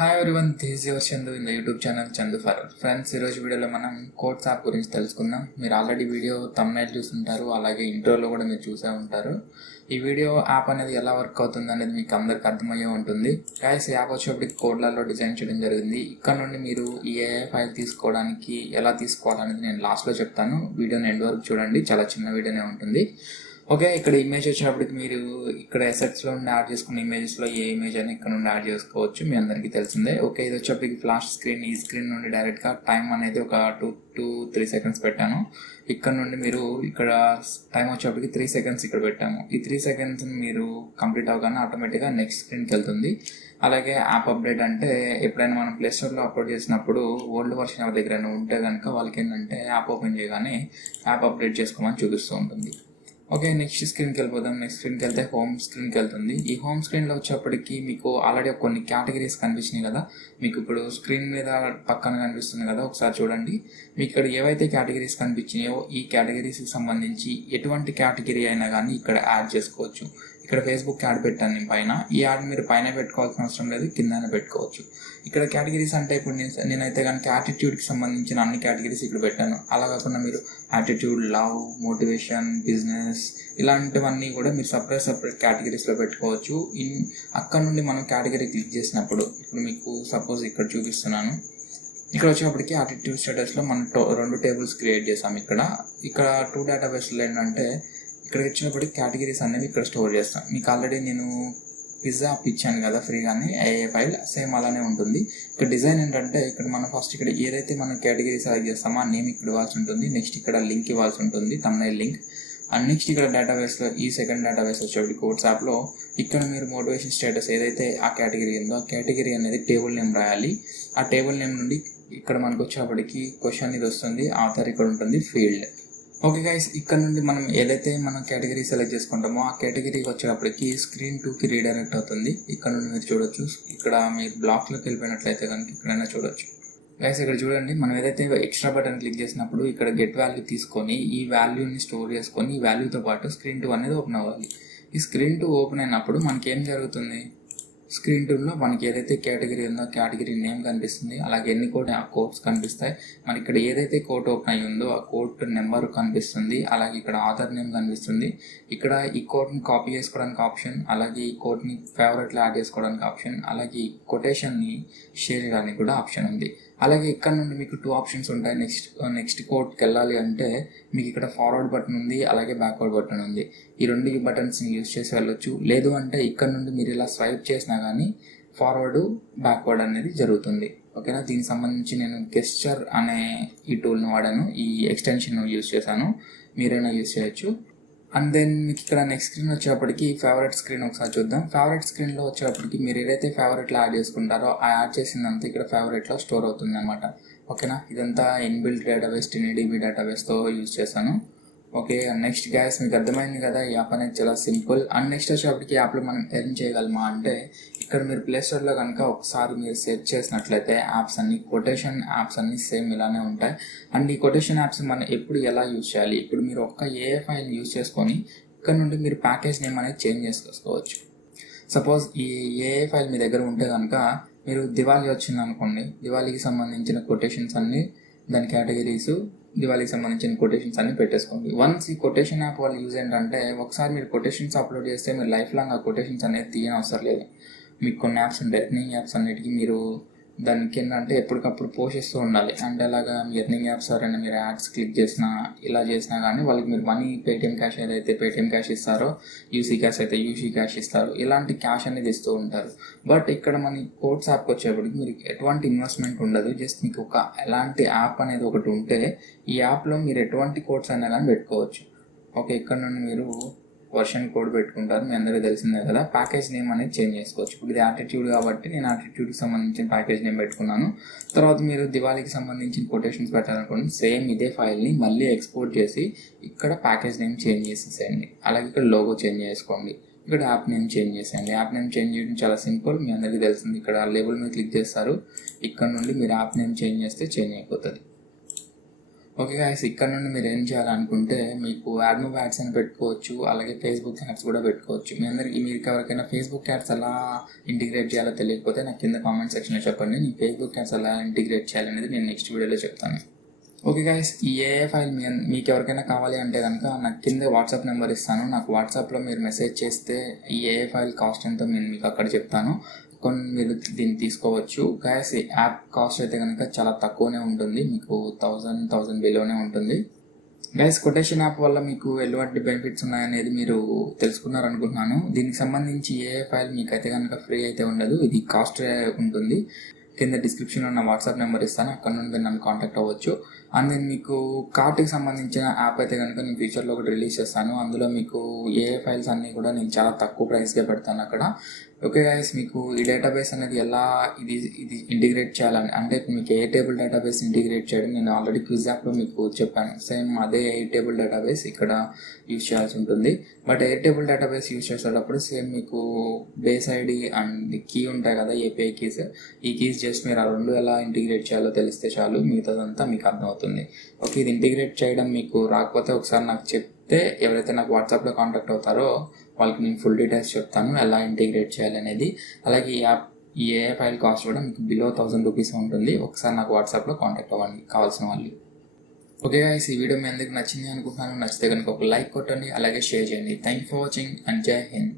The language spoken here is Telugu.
Hi everyone, this is your Chandu in the YouTube channel Chandu for friends. ఈరోజు వీడియోలో మనం కోడ్స్ యాప్ గురించి తెలుసుకుందాం. మీరు ఆల్రెడీ వీడియో థంబ్నైల్ చూసుంటారు, అలాగే ఇంట్రోలో కూడా మీరు చూసే ఉంటారు. ఈ వీడియో యాప్ అనేది ఎలా వర్క్ అవుతుంది అనేది మీకు అందరికి అర్థమయ్యే ఉంటుంది. గైస్, ఈ యాప్ వచ్చేప్పటికి కోడ్లలో డిజైన్ చేయడం జరిగింది. ఇక్కడ నుండి మీరు ఈ ఏఐ ఫైల్ తీసుకోవడానికి ఎలా తీసుకోవాలనేది నేను లాస్ట్లో చెప్తాను. వీడియోని ఎండ్ వరకు చూడండి, చాలా చిన్న వీడియోనే ఉంటుంది. ఓకే, ఇక్కడ ఇమేజ్ వచ్చినప్పటికి మీరు ఇక్కడ అసెట్స్లో నుండి యాడ్ చేసుకున్న ఇమేజెస్లో ఏ ఇమేజ్ అని ఇక్కడ నుండి యాడ్ చేసుకోవచ్చు, మీ అందరికీ తెలిసిందే. ఓకే, ఇది వచ్చేప్పటికి ఫ్లాష్ స్క్రీన్. ఈ స్క్రీన్ నుండి డైరెక్ట్గా టైం అనేది ఒక 2 to 3 seconds పెట్టాను. ఇక్కడ నుండి మీరు ఇక్కడ టైం వచ్చేప్పటికి 3 seconds ఇక్కడ పెట్టాము. ఈ 3 seconds మీరు కంప్లీట్ అవగానే ఆటోమేటిక్గా నెక్స్ట్ స్క్రీన్కి వెళ్తుంది. అలాగే యాప్ అప్డేట్ అంటే ఎప్పుడైనా మనం ప్లే స్టోర్లో అప్లోడ్ చేసినప్పుడు ఓల్డ్ వర్షన్ ఎవరి దగ్గర ఉంటే కనుక వాళ్ళకి ఏంటంటే యాప్ ఓపెన్ చేయగానే యాప్ అప్డేట్ చేసుకోమని చూపిస్తూ ఉంటుంది. ఓకే, నెక్స్ట్ స్క్రీన్కి వెళ్ళిపోదాం. నెక్స్ట్ స్క్రీన్కి వెళ్తే హోమ్ స్క్రీన్కి వెళ్తుంది. ఈ హోమ్ స్క్రీన్లో వచ్చేప్పటికి మీకు ఆల్రెడీ కొన్ని కేటగిరీస్ కనిపించినాయి కదా, మీకు ఇప్పుడు స్క్రీన్ మీద పక్కన కనిపిస్తుంది కదా, ఒకసారి చూడంండి. మీకు ఇక్కడ ఏవైతే కేటగిరీస్ కనిపించినాయో ఈ కేటగిరీస్కి సంబంధించి ఎటువంటి కేటగిరీ అయినా కానీ ఇక్కడ యాడ్ చేసుకోవచ్చు. ఇక్కడ ఫేస్బుక్ యాడ్ పెట్టాను నేను పైన. ఈ యాడ్ మీరు పైన పెట్టుకోవాల్సిన అవసరం లేదు, కిందనే పెట్టుకోవచ్చు. ఇక్కడ కేటగిరీస్ అంటే ఇప్పుడు నేనైతే కనుక యాటిట్యూడ్కి సంబంధించిన అన్ని కేటగిరీస్ ఇక్కడ పెట్టాను. అలా కాకుండా మీరు యాటిట్యూడ్, లవ్, మోటివేషన్, బిజినెస్ ఇలాంటివన్నీ కూడా మీరు సపరేట్ కేటగిరీస్లో పెట్టుకోవచ్చు. అక్కడ నుండి మనం కేటగిరీ క్లిక్ చేసినప్పుడు ఇప్పుడు మీకు సపోజ్ ఇక్కడ చూపిస్తున్నాను. ఇక్కడ వచ్చేప్పటికి యాటిట్యూడ్ స్టేటస్లో మనం 2 tables క్రియేట్ చేసాం. ఇక్కడ 2 డేటాబేస్లో ఏంటంటే ఇక్కడ వచ్చినప్పటికి కేటగిరీస్ అనేవి ఇక్కడ స్టోర్ చేస్తాం. మీకు ఆల్రెడీ నేను పిజ్జా యాప్ ఇచ్చాను కదా ఫ్రీగానే, ఏఏ ఫైల్ సేమ్ అలానే ఉంటుంది. ఇక్కడ డిజైన్ ఏంటంటే ఇక్కడ మనం ఫస్ట్ ఇక్కడ ఏదైతే మనం కేటగిరీ సెలెక్ట్ చేస్తామో ఆ నేమ్ ఇక్కడ ఇవ్వాల్సి ఉంటుంది. నెక్స్ట్ ఇక్కడ లింక్ ఇవ్వాల్సి ఉంటుంది, థంబ్నైల్ లింక్. అండ్ నెక్స్ట్ ఇక్కడ డేటాబేస్లో ఈ సెకండ్ డేటాబేస్ వచ్చేప్పటికి కోడ్స్ యాప్లో ఇక్కడ మీరు మోటివేషన్ స్టేటస్ ఏదైతే ఆ కేటగిరీ ఉందో ఆ కేటగిరీ అనేది టేబుల్ నేమ్ రాయాలి. ఆ టేబుల్ నేమ్ నుండి ఇక్కడ మనకు వచ్చేప్పటికి క్వశ్చన్ ఇది వస్తుంది, ఆథర్ ఇక్కడ ఉంటుంది, ఫీల్డ్. ఓకే గైస్, ఇక్కడ నుండి మనం ఏదైతే మనం కేటగిరీ సెలెక్ట్ చేసుకుంటామో ఆ కేటగిరీకి వచ్చేటప్పటికి స్క్రీన్ 2కి రీడైరెక్ట్ అవుతుంది. ఇక్కడ నుండి మీరు చూడొచ్చు. ఇక్కడ మీరు బ్లాక్లోకి వెళ్ళిపోయినట్లయితే కనుక ఇక్కడైనా చూడొచ్చు. గైస్, ఇక్కడ చూడండి, మనం ఏదైతే ఎక్స్ట్రా బటన్ క్లిక్ చేసినప్పుడు ఇక్కడ గెట్ వాల్యూ తీసుకొని ఈ వాల్యూని స్టోర్ చేసుకొని ఈ వాల్యూతో పాటు స్క్రీన్ 2 అనేది ఓపెన్ అవ్వాలి. ఈ స్క్రీన్ 2 ఓపెన్ అయినప్పుడు మనకి ఏం జరుగుతుంది, స్క్రీన్ 2లో మనకి ఏదైతే కేటగిరీ ఉందో కేటగిరీ నేమ్ కనిపిస్తుంది, అలాగే ఎన్ని కోడ్స్ కనిపిస్తాయి. మన ఇక్కడ ఏదైతే కోడ్ ఓపెన్ అయ్యి ఉందో ఆ కోడ్ నెంబర్ కనిపిస్తుంది, అలాగే ఇక్కడ ఆథర్ నేమ్ కనిపిస్తుంది. ఇక్కడ ఈ కోడ్ని కాపీ చేసుకోవడానికి ఆప్షన్, అలాగే ఈ కోడ్ని ఫేవరెట్లో యాడ్ చేసుకోవడానికి ఆప్షన్, అలాగే ఈ కొటేషన్ని షేర్ చేయడానికి కూడా ఆప్షన్ ఉంది. అలాగే ఇక్కడ నుండి మీకు 2 ఆప్షన్స్ ఉంటాయి. నెక్స్ట్ కోడ్కి వెళ్ళాలి అంటే మీకు ఇక్కడ ఫార్వర్డ్ బటన్ ఉంది, అలాగే బ్యాక్వర్డ్ బటన్ ఉంది. ఈ 2 బటన్స్ని యూజ్ చేసి వెళ్ళొచ్చు. లేదు అంటే ఇక్కడ నుండి మీరు ఇలా స్వైప్ చేసినా కానీ ఫార్వర్డ్ బ్యాక్వర్డ్ అనేది జరుగుతుంది. ఓకేనా, దీనికి సంబంధించి నేను గెస్చర్ అనే ఈ టూల్ని వాడాను, ఈ ఎక్స్టెన్షన్ యూజ్ చేశాను, మీరైనా యూజ్ చేయొచ్చు. అండ్ దెన్ మీకు ఇక్కడ నెక్స్ట్ స్క్రీన్ వచ్చేప్పటికి ఫేవరెట్ స్క్రీన్ ఒకసారి చూద్దాం. ఫేవరెట్ స్క్రీన్లో వచ్చేప్పటికి మీరు ఏదైతే ఫేవరెట్లో యాడ్ చేసుకుంటారో ఆ యాడ్ చేసిందంతా ఇక్కడ ఫేవరెట్లో స్టోర్ అవుతుంది అనమాట. ఓకేనా, ఇదంతా ఇన్బిల్ట్ డేటాబేస్ TinyDB డేటాబేస్తో యూజ్ చేశాను. ఓకే, నెక్స్ట్ గ్యాస్ మీకు అర్థమైంది కదా, ఈ యాప్ అనేది చాలా సింపుల్. అండ్ నెక్స్ట్ వచ్చేప్పటికి యాప్లో మనం ఎర్న్ చేయగలమా అంటే ఇక్కడ మీరు ప్లే స్టోర్లో కనుక ఒకసారి మీరు సెర్చ్ చేసినట్లయితే యాప్స్ అన్ని కొటేషన్ యాప్స్ అన్ని సేమ్ ఇలానే ఉంటాయి. అండ్ ఈ కొటేషన్ యాప్స్ మనం ఎప్పుడు ఎలా యూజ్ చేయాలి, ఇప్పుడు మీరు ఒక్క ఏఏ ఫైల్ యూజ్ చేసుకొని ఇక్కడ నుండి మీరు ప్యాకేజ్ నేమ్ అనేది చేంజ్ చేసుకోవచ్చు. సపోజ్ ఈ ఏఏ ఫైల్ మీ దగ్గర ఉంటే కనుక మీరు దివాళీ వచ్చింది అనుకోండి, దివాళీకి సంబంధించిన కొటేషన్స్ అన్ని దాని కేటగిరీస్, దివాళీకి సంబంధించిన కొటేషన్స్ అన్ని పెట్టేసుకోండి. వన్స్ ఈ కొటేషన్ యాప్ వాళ్ళు యూజ్ ఏంటంటే ఒకసారి మీరు కొటేషన్స్ అప్లోడ్ చేస్తే మీరు లైఫ్ లాంగ్ ఆ కొటేషన్స్ అనేది తీయని అవసరం లేదు. మీకు కొన్ని యాప్స్ ఉంటాయి, ఎర్నింగ్ యాప్స్ అన్నిటికీ మీరు దానికి ఏంటంటే ఎప్పటికప్పుడు పోషిస్తూ ఉండాలి. అండ్ అలాగా మీ ఎర్నింగ్ యాప్స్ ఎవరైనా మీరు యాడ్స్ క్లిక్ చేసినా ఇలా చేసినా కానీ వాళ్ళకి మీరు మనీ పేటిఎం క్యాష్ ఏదైతే పేటిఎం క్యాష్ ఇస్తారో, యూసీ క్యాష్ అయితే యూసీ క్యాష్ ఇస్తారు, ఇలాంటి క్యాష్ అనేది ఇస్తూ ఉంటారు. బట్ ఇక్కడ మన కోడ్స్ యాప్కి వచ్చేప్పటికి మీరు ఎటువంటి ఇన్వెస్ట్మెంట్ ఉండదు. జస్ట్ మీకు ఎలాంటి యాప్ అనేది ఒకటి ఉంటే ఈ యాప్లో మీరు ఎటువంటి కోడ్స్ అయినా కానీ పెట్టుకోవచ్చు. ఓకే, ఇక్కడ నుండి మీరు వర్షన్ కోడ్ పెట్టుకుంటారు, మీ అందరికీ తెలిసిందే కదా. ప్యాకేజ్ నేమ్ అనేది చేంజ్ చేసుకోవచ్చు. ఇప్పుడు ఇది యాటిట్యూడ్ కాబట్టి నేను యాటిట్యూడ్కి సంబంధించిన ప్యాకేజ్ నేమ్ పెట్టుకున్నాను. తర్వాత మీరు దివాళీకి సంబంధించిన కొటేషన్స్ పెట్టాలనుకోండి, సేమ్ ఇదే ఫైల్ని మళ్ళీ ఎక్స్పోర్ట్ చేసి ఇక్కడ ప్యాకేజ్ నేమ్ చేంజ్ చేసేసేయండి. అలాగే ఇక్కడ లోగో చేంజ్ చేసుకోండి, ఇక్కడ యాప్ నేమ్ చేంజ్ చేసేయండి. యాప్ నేమ్ చేంజ్ చేయడం చాలా సింపుల్, మీ అందరికీ తెలిసింది. ఇక్కడ లేబుల్ మీద క్లిక్ చేస్తారు, ఇక్కడ నుండి మీరు యాప్ నేమ్ చేంజ్ చేస్తే చేంజ్ అయిపోతుంది. ఓకే గాయస్, ఇక్కడ నుండి మీరు ఏం చేయాలనుకుంటే మీకు యాడ్ మూవ్ యాడ్స్ అని పెట్టుకోవచ్చు, అలాగే ఫేస్బుక్ యాడ్స్ కూడా పెట్టుకోవచ్చు. మీకు ఎవరికైనా ఫేస్బుక్ యాడ్స్ ఎలా ఇంటిగ్రేట్ చేయాలో తెలియకపోతే నాకు కింద కామెంట్ సెక్షన్లో చెప్పండి. నేను ఫేస్బుక్ యాడ్స్ ఎలా ఇంటిగ్రేట్ చేయాలనేది నేను నెక్స్ట్ వీడియోలో చెప్తాను. ఓకే గాయస్, ఈ ఏఏ ఫైల్ మీకు ఎవరికైనా కావాలి అంటే కనుక నాకు కింద వాట్సాప్ నెంబర్ ఇస్తాను. నాకు వాట్సాప్లో మీరు మెసేజ్ చేస్తే ఈ ఏఏ ఫైల్ కాస్ట్ ఎంతో నేను మీకు అక్కడ చెప్తాను. మీరు దీన్ని తీసుకోవచ్చు. గాయస్, ఈ యాప్ కాస్ట్ అయితే కనుక చాలా తక్కువనే ఉంటుంది, మీకు 1000 బిలోనే ఉంటుంది. గైస్, కొటేషన్ యాప్ వల్ల మీకు ఎలాంటి బెనిఫిట్స్ ఉన్నాయనేది మీరు తెలుసుకున్నారనుకుంటున్నాను. దీనికి సంబంధించి ఏఏ ఫైల్ మీకు అయితే కనుక ఫ్రీ అయితే ఉండదు, ఇది కాస్ట్ ఉంటుంది. కింద డిస్క్రిప్షన్లో నా వాట్సాప్ నెంబర్ ఇస్తాను, అక్కడ నుండి నన్ను కాంటాక్ట్ అవ్వచ్చు. అండ్ నేను మీకు కార్ట్కి సంబంధించిన యాప్ అయితే కనుక నేను ఫ్యూచర్లో ఒకటి రిలీజ్ చేస్తాను. అందులో మీకు ఏఏ ఫైల్స్ అన్నీ కూడా నేను చాలా తక్కువ ప్రైస్గా పెడతాను అక్కడ. ఓకే గైస్, మీకు ఈ డేటాబేస్ అనేది ఎలా ఇది ఇంటిగ్రేట్ చేయాలని, అంటే మీకు ఏ టేబుల్ డేటాబేస్ ఇంటిగ్రేట్ చేయడం నేను ఆల్రెడీ క్విజ్ యాప్లో మీకు చెప్పాను. సేమ్ అదే ఏ టేబుల్ డేటాబేస్ ఇక్కడ యూజ్ చేయాల్సి ఉంటుంది. But A table database use చేసేటప్పుడు సేమ్ మీకు బేస్ ఐడి అండ్ కీ ఉంటాయి కదా, ఏపీఐ కీస్. ఈ కీస్ జస్ట్ మీరు ఆ రెండు ఎలా ఇంటిగ్రేట్ చేయాలో తెలిస్తే చాలు, మిగతాదంతా మీకు అర్థమవుతుంది. ఓకే, ఇది ఇంటిగ్రేట్ చేయడం మీకు రాకపోతే ఒకసారి నాకు చెప్తే ఎవరైతే నాకు వాట్సాప్లో కాంటాక్ట్ అవుతారో వాళ్ళకి నేను ఫుల్ డీటెయిల్స్ చెప్తాను ఎలా ఇంటిగ్రేట్ చేయాలనేది. అలాగే ఈ ఏఏ ఫైల్ కాస్ట్ కూడా మీకు బిలో 1000 రూపీస్ ఉంటుంది. ఒకసారి నాకు వాట్సాప్లో కాంటాక్ట్ అవ్వండి కావాల్సిన వాళ్ళు. ఓకే గైస్, ఈ వీడియో మీ అందరికి నచ్చింది అనుకుంటున్నాను. నచ్చితే కనుక ఒక లైక్ కొట్టండి, అలాగే షేర్ చేయండి. Thank you for watching and జై హింద్.